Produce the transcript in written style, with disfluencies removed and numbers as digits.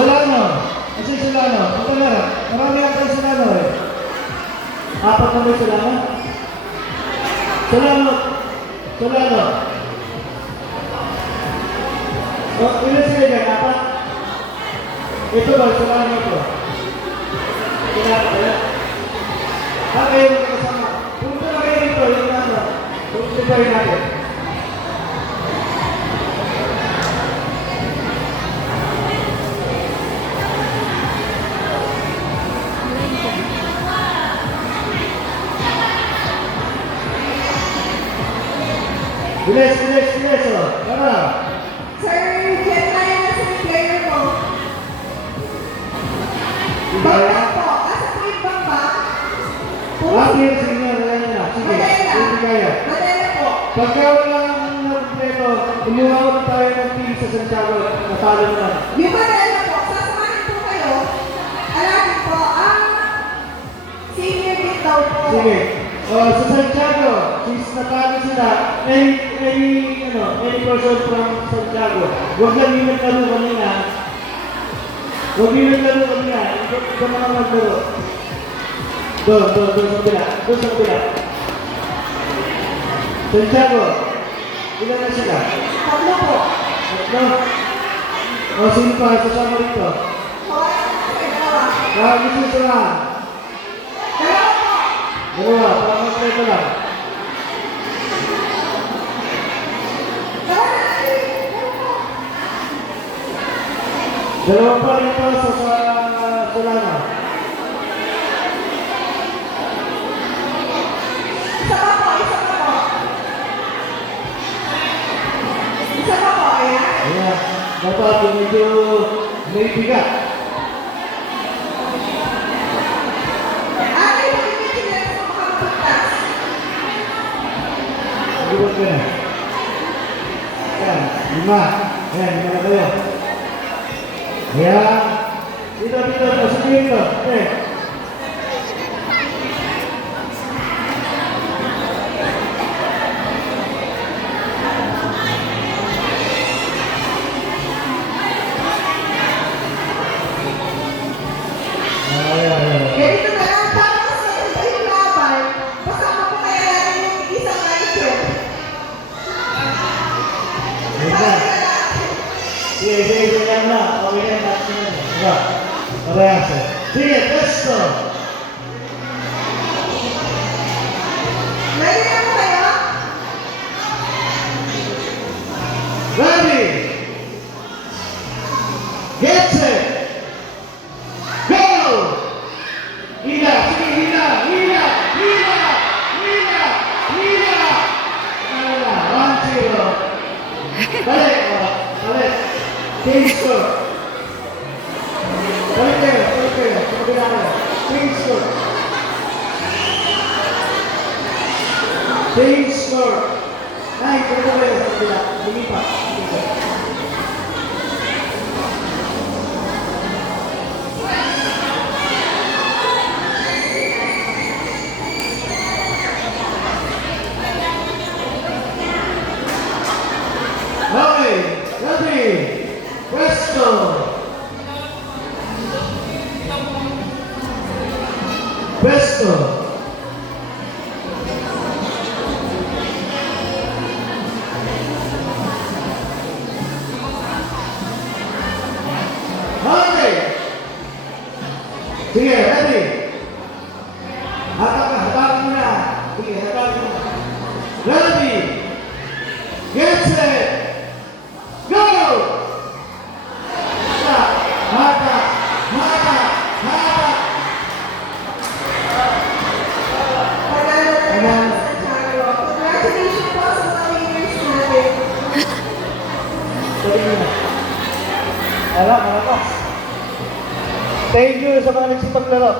Solano. Kasi Solano. Punta na. Marami ang tayo Solano eh. Apat na ba yung Solano? Solano. Solano. O, ilan sila dyan? Apat? Ito ba? Solano ito. Solano kaya? Kayo magkasama. Punta na kayo dito. Yung ano. Punta kayo natin. Bilis, o. Tara. Sir, get tayo na sa player mo. Ibaya. Bakit po? Asa po yung bangba? Sige, sige na. Sige. Madela. Hindi kaya. Madela po. Pagka walang nagpreto, umuha na tayo ng team sa Santiago. Natalo na. Yung Madela po, sasamahin po kayo. Alagin po, ang senior lead daw po. Sige. Sa Santiago, since natalo sila, any person from Santiago, huwag lang yung naglaro kanina. Huwag yung naglaro kanina. Ito mga naglaro. Doon sa bila. Doon sa bila. Santiago, ilan na sila? Tatlo po. Tatlo? Sino pa? Sasama rito? Dalawa. Gusto sila? Dalawa po. Dalawa, parang magpreto lang. Dalawa pa rito sa Solana. Isa pa po. Isa pa po, ayan. Ayan, dapat medyo may bigat. Ay, pag-ibigin na sa makakapagtas. Magubat ka na. Ayan, 5. Ayan, 5 na kayo. Ayan. Dito. Sige dito. Okay. Ganito na lang, tapos sa yung laban, kasama ko kaya lang yung isang item. Sige lang na. Okay na natin na. Diba? Parehas eh. Sige, testo. Ready na po kayo? Ready? Get set. Go! Hila! Sige, hila! Hila! 1-0. Balik! Change score. Balik kayo. Kabila kayo. Change score. Ay, kabila kayo. Kabila. Lumipat. Okay, ready, presto. Okay. Sige, ready. Hatakan mo na. Sige, hatakan mo na. Ready, get set. Go! Mata! Panalo na lang sa Charo. Congratulations po sa mga winners natin. Sabi na. Malakas. Thank you sa mga nagsipaglaro.